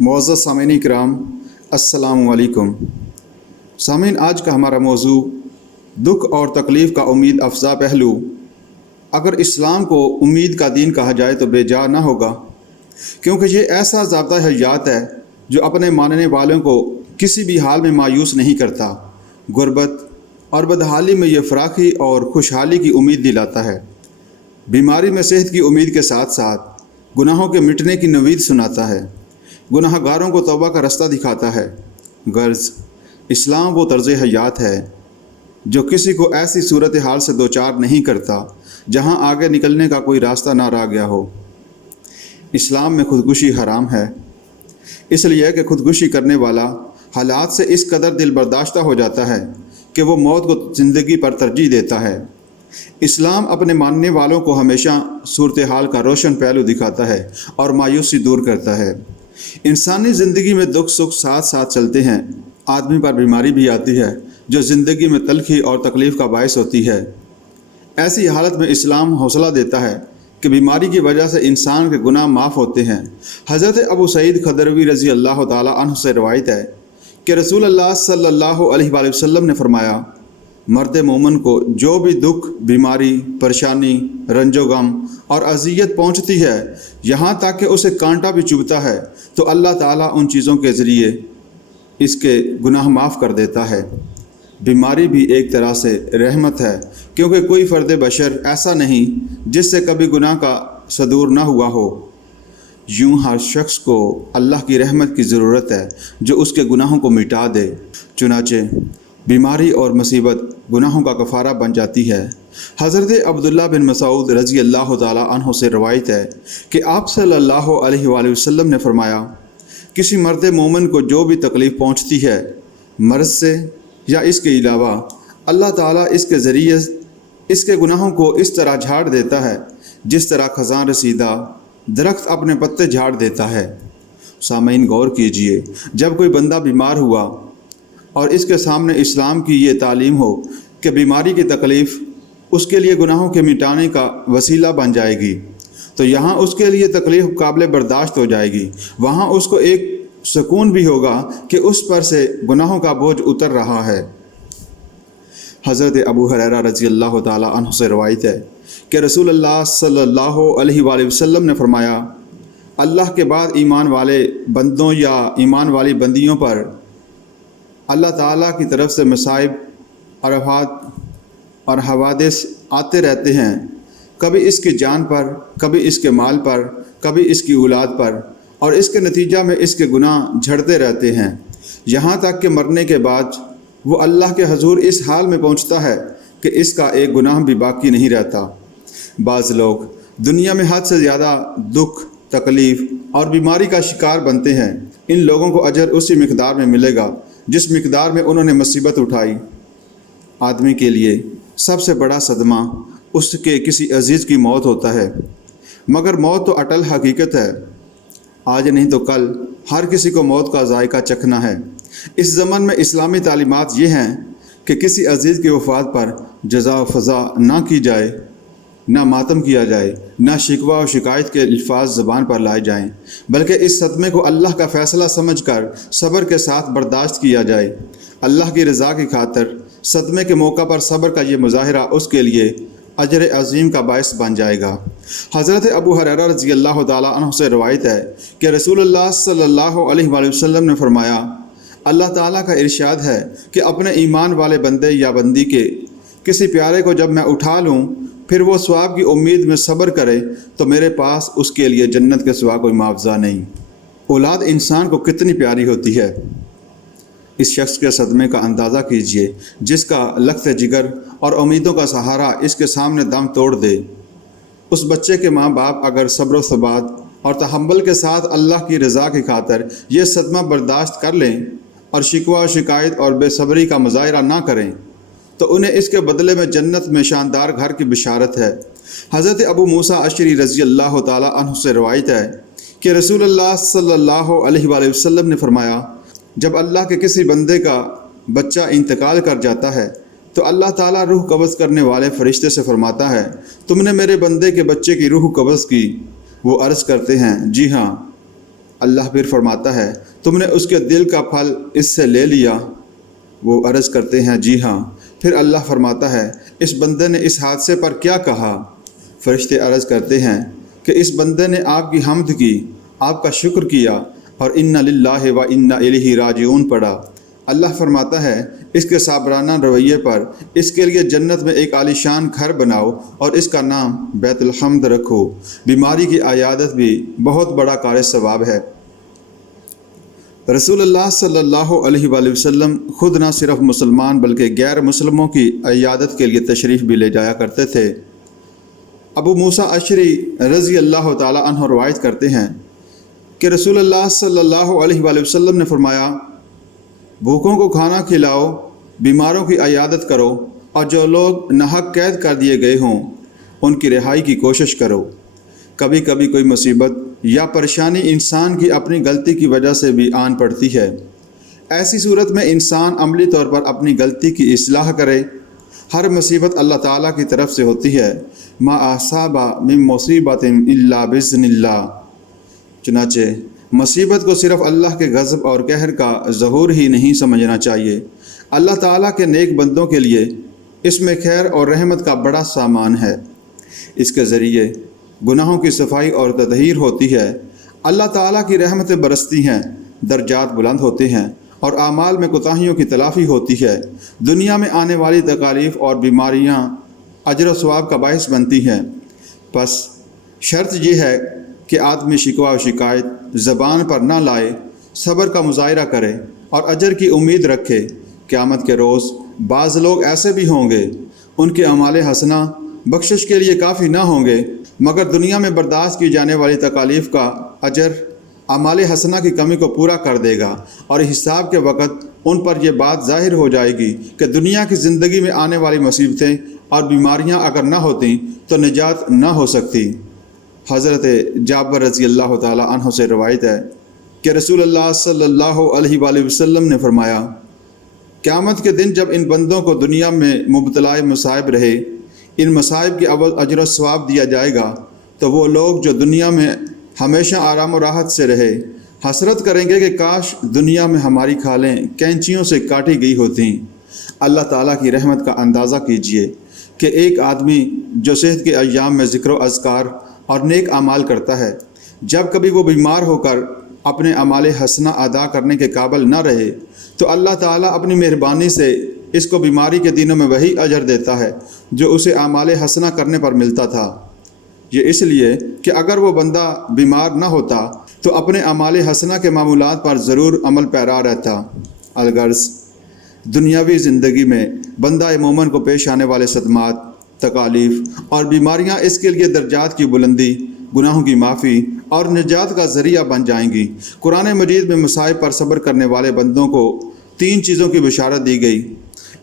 معزز سامعین کرام، السلام علیکم۔ سامعین، آج کا ہمارا موضوع دکھ اور تکلیف کا امید افزا پہلو۔ اگر اسلام کو امید کا دین کہا جائے تو بے جا نہ ہوگا، کیونکہ یہ ایسا ضابطۂ حیات ہے جو اپنے ماننے والوں کو کسی بھی حال میں مایوس نہیں کرتا۔ غربت اور بدحالی میں یہ فراخی اور خوشحالی کی امید دلاتا ہے۔ بیماری میں صحت کی امید کے ساتھ ساتھ گناہوں کے مٹنے کی نوید سناتا ہے۔ گناہ گاروں کو توبہ کا رستہ دکھاتا ہے۔ غرض اسلام وہ طرز حیات ہے جو کسی کو ایسی صورتحال سے دوچار نہیں کرتا جہاں آگے نکلنے کا کوئی راستہ نہ رہ گیا ہو۔ اسلام میں خودکشی حرام ہے، اس لیے کہ خودکشی کرنے والا حالات سے اس قدر دل برداشتہ ہو جاتا ہے کہ وہ موت کو زندگی پر ترجیح دیتا ہے۔ اسلام اپنے ماننے والوں کو ہمیشہ صورتحال کا روشن پہلو دکھاتا ہے اور مایوسی دور کرتا ہے۔ انسانی زندگی میں دکھ سکھ ساتھ ساتھ چلتے ہیں۔ آدمی پر بیماری بھی آتی ہے جو زندگی میں تلخی اور تکلیف کا باعث ہوتی ہے۔ ایسی حالت میں اسلام حوصلہ دیتا ہے کہ بیماری کی وجہ سے انسان کے گناہ معاف ہوتے ہیں۔ حضرت ابو سعید خدروی رضی اللہ تعالی عنہ سے روایت ہے کہ رسول اللہ صلی اللہ علیہ وآلہ وسلم نے فرمایا، مرد مومن کو جو بھی دکھ، بیماری، پریشانی، رنج و غم اور اذیت پہنچتی ہے، یہاں تک کہ اسے کانٹا بھی چبھتا ہے، تو اللہ تعالیٰ ان چیزوں کے ذریعے اس کے گناہ معاف کر دیتا ہے۔ بیماری بھی ایک طرح سے رحمت ہے، کیونکہ کوئی فرد بشر ایسا نہیں جس سے کبھی گناہ کا صدور نہ ہوا ہو۔ یوں ہر شخص کو اللہ کی رحمت کی ضرورت ہے جو اس کے گناہوں کو مٹا دے۔ چنانچہ بیماری اور مصیبت گناہوں کا کفارہ بن جاتی ہے۔ حضرت عبداللہ بن مسعود رضی اللہ تعالی عنہ سے روایت ہے کہ آپ صلی اللہ علیہ وآلہ وسلم نے فرمایا، کسی مرد مومن کو جو بھی تکلیف پہنچتی ہے، مرض سے یا اس کے علاوہ، اللہ تعالیٰ اس کے ذریعے اس کے گناہوں کو اس طرح جھاڑ دیتا ہے جس طرح خزاں رسیدہ درخت اپنے پتے جھاڑ دیتا ہے۔ سامعین، غور کیجئے، جب کوئی بندہ بیمار ہوا اور اس کے سامنے اسلام کی یہ تعلیم ہو کہ بیماری کی تکلیف اس کے لیے گناہوں کے مٹانے کا وسیلہ بن جائے گی، تو یہاں اس کے لیے تکلیف قابل برداشت ہو جائے گی۔ وہاں اس کو ایک سکون بھی ہوگا کہ اس پر سے گناہوں کا بوجھ اتر رہا ہے۔ حضرت ابو ہریرہ رضی اللہ تعالی عنہ سے روایت ہے کہ رسول اللہ صلی اللہ علیہ وآلہ وسلم نے فرمایا، اللہ کے بعد ایمان والے بندوں یا ایمان والی بندیوں پر اللہ تعالیٰ کی طرف سے مصائب، عرفات اور حوادث آتے رہتے ہیں، کبھی اس کی جان پر، کبھی اس کے مال پر، کبھی اس کی اولاد پر، اور اس کے نتیجہ میں اس کے گناہ جھڑتے رہتے ہیں، یہاں تک کہ مرنے کے بعد وہ اللہ کے حضور اس حال میں پہنچتا ہے کہ اس کا ایک گناہ بھی باقی نہیں رہتا۔ بعض لوگ دنیا میں حد سے زیادہ دکھ، تکلیف اور بیماری کا شکار بنتے ہیں۔ ان لوگوں کو اجر اسی مقدار میں ملے گا جس مقدار میں انہوں نے مصیبت اٹھائی۔ آدمی کے لیے سب سے بڑا صدمہ اس کے کسی عزیز کی موت ہوتا ہے، مگر موت تو اٹل حقیقت ہے۔ آج نہیں تو کل ہر کسی کو موت کا ذائقہ چکھنا ہے۔ اس زمن میں اسلامی تعلیمات یہ ہیں کہ کسی عزیز کی وفات پر جزا و فضا نہ کی جائے، نہ ماتم کیا جائے، نہ شکوہ و شکایت کے الفاظ زبان پر لائے جائیں، بلکہ اس صدمے کو اللہ کا فیصلہ سمجھ کر صبر کے ساتھ برداشت کیا جائے۔ اللہ کی رضا کی خاطر صدمے کے موقع پر صبر کا یہ مظاہرہ اس کے لیے اجر عظیم کا باعث بن جائے گا۔ حضرت ابو ہریرہ رضی اللہ تعالی عنہ سے روایت ہے کہ رسول اللہ صلی اللہ علیہ وآلہ وسلم نے فرمایا، اللہ تعالیٰ کا ارشاد ہے کہ اپنے ایمان والے بندے یا بندی کے کسی پیارے کو جب میں اٹھا لوں، پھر وہ ثواب کی امید میں صبر کرے، تو میرے پاس اس کے لیے جنت کے سوا کوئی معاوضہ نہیں۔ اولاد انسان کو کتنی پیاری ہوتی ہے، اس شخص کے صدمے کا اندازہ کیجئے جس کا لخت جگر اور امیدوں کا سہارا اس کے سامنے دم توڑ دے۔ اس بچے کے ماں باپ اگر صبر و ثبات اور تحمل کے ساتھ اللہ کی رضا کی خاطر یہ صدمہ برداشت کر لیں اور شکوہ و شکایت اور بے صبری کا مظاہرہ نہ کریں، تو انہیں اس کے بدلے میں جنت میں شاندار گھر کی بشارت ہے۔ حضرت ابو موسیٰ اشعری رضی اللہ تعالی عنہ سے روایت ہے کہ رسول اللہ صلی اللہ علیہ وآلہ وسلم نے فرمایا، جب اللہ کے کسی بندے کا بچہ انتقال کر جاتا ہے تو اللہ تعالیٰ روح قبض کرنے والے فرشتے سے فرماتا ہے، تم نے میرے بندے کے بچے کی روح قبض کی؟ وہ عرض کرتے ہیں، جی ہاں۔ اللہ پھر فرماتا ہے تم نے اس کے دل کا پھل اس سے لے لیا؟ وہ عرض کرتے ہیں جی ہاں۔ پھر اللہ فرماتا ہے اس بندے نے اس حادثے پر کیا کہا؟ فرشتے عرض کرتے ہیں کہ اس بندے نے آپ کی حمد کی، آپ کا شکر کیا اور انا للہ و انا الیہ راجعون پڑھا۔ اللہ فرماتا ہے اس کے صابرانہ رویے پر اس کے لیے جنت میں ایک عالیشان گھر بناؤ اور اس کا نام بیت الحمد رکھو۔ بیماری کی عیادت بھی بہت بڑا کار ثواب ہے۔ رسول اللہ صلی اللہ علیہ وآلہ وسلم خود نہ صرف مسلمان بلکہ غیر مسلموں کی عیادت کے لیے تشریف بھی لے جایا کرتے تھے۔ ابو موسیٰ اشعری رضی اللہ تعالی عنہ روایت کرتے ہیں کہ رسول اللہ صلی اللہ علیہ وآلہ وسلم نے فرمایا بھوکوں کو کھانا کھلاؤ، بیماروں کی عیادت کرو اور جو لوگ ناحق قید کر دیے گئے ہوں ان کی رہائی کی کوشش کرو۔ کبھی کبھی کوئی مصیبت یا پریشانی انسان کی اپنی غلطی کی وجہ سے بھی آن پڑتی ہے۔ ایسی صورت میں انسان عملی طور پر اپنی غلطی کی اصلاح کرے۔ ہر مصیبت اللہ تعالیٰ کی طرف سے ہوتی ہے۔ ما اصاب من مصیبت الا باذن اللہ۔ چنانچہ مصیبت کو صرف اللہ کے غضب اور قہر کا ظہور ہی نہیں سمجھنا چاہیے۔ اللہ تعالیٰ کے نیک بندوں کے لیے اس میں خیر اور رحمت کا بڑا سامان ہے۔ اس کے ذریعے گناہوں کی صفائی اور تطہیر ہوتی ہے، اللہ تعالیٰ کی رحمتیں برستی ہیں، درجات بلند ہوتے ہیں اور اعمال میں کوتاہیوں کی تلافی ہوتی ہے۔ دنیا میں آنے والی تکالیف اور بیماریاں اجر و ثواب کا باعث بنتی ہیں۔ پس شرط یہ ہے کہ آدمی شکوہ و شکایت زبان پر نہ لائے، صبر کا مظاہرہ کرے اور اجر کی امید رکھے۔ قیامت کے روز بعض لوگ ایسے بھی ہوں گے ان کے اعمال حسنہ بخشش کے لیے کافی نہ ہوں گے، مگر دنیا میں برداشت کی جانے والی تکالیف کا اجر اعمال حسنہ کی کمی کو پورا کر دے گا، اور حساب کے وقت ان پر یہ بات ظاہر ہو جائے گی کہ دنیا کی زندگی میں آنے والی مصیبتیں اور بیماریاں اگر نہ ہوتیں تو نجات نہ ہو سکتی۔ حضرت جابر رضی اللہ تعالی عنہ سے روایت ہے کہ رسول اللہ صلی اللہ علیہ وآلہ وسلم نے فرمایا قیامت کے دن جب ان بندوں کو دنیا میں مبتلا مصائب رہے، ان مصائب کی عوض اجر و ثواب دیا جائے گا، تو وہ لوگ جو دنیا میں ہمیشہ آرام و راحت سے رہے حسرت کریں گے کہ کاش دنیا میں ہماری کھالیں کینچیوں سے کاٹی گئی ہوتیں۔ اللہ تعالیٰ کی رحمت کا اندازہ کیجئے کہ ایک آدمی جو صحت کے ایام میں ذکر و اذکار اور نیک اعمال کرتا ہے، جب کبھی وہ بیمار ہو کر اپنے اعمال حسنہ ادا کرنے کے قابل نہ رہے تو اللہ تعالیٰ اپنی مہربانی سے اس کو بیماری کے دنوں میں وہی اجر دیتا ہے جو اسے اعمال حسنہ کرنے پر ملتا تھا۔ یہ اس لیے کہ اگر وہ بندہ بیمار نہ ہوتا تو اپنے اعمال حسنہ کے معمولات پر ضرور عمل پیرا رہتا۔ الغرض دنیاوی زندگی میں بندہ مومن کو پیش آنے والے صدمات، تکالیف اور بیماریاں اس کے لیے درجات کی بلندی، گناہوں کی معافی اور نجات کا ذریعہ بن جائیں گی۔ قرآن مجید میں مصائب پر صبر کرنے والے بندوں کو 3 چیزوں کی بشارت دی گئی۔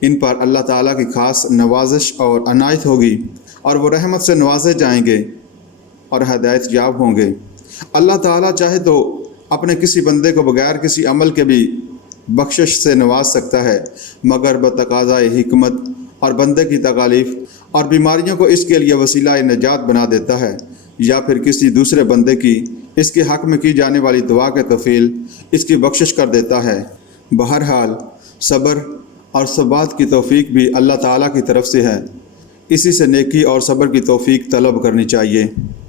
ان پر اللہ تعالیٰ کی خاص نوازش اور عنایت ہوگی اور وہ رحمت سے نوازے جائیں گے اور ہدایت یاب ہوں گے۔ اللہ تعالیٰ چاہے تو اپنے کسی بندے کو بغیر کسی عمل کے بھی بخشش سے نواز سکتا ہے، مگر بتقاضائے حکمت اور بندے کی تکالیف اور بیماریوں کو اس کے لیے وسیلہ نجات بنا دیتا ہے، یا پھر کسی دوسرے بندے کی اس کے حق میں کی جانے والی دعا کے توفیل اس کی بخشش کر دیتا ہے۔ بہرحال صبر اور ثبات کی توفیق بھی اللہ تعالیٰ کی طرف سے ہے، اسی سے نیکی اور صبر کی توفیق طلب کرنی چاہیے۔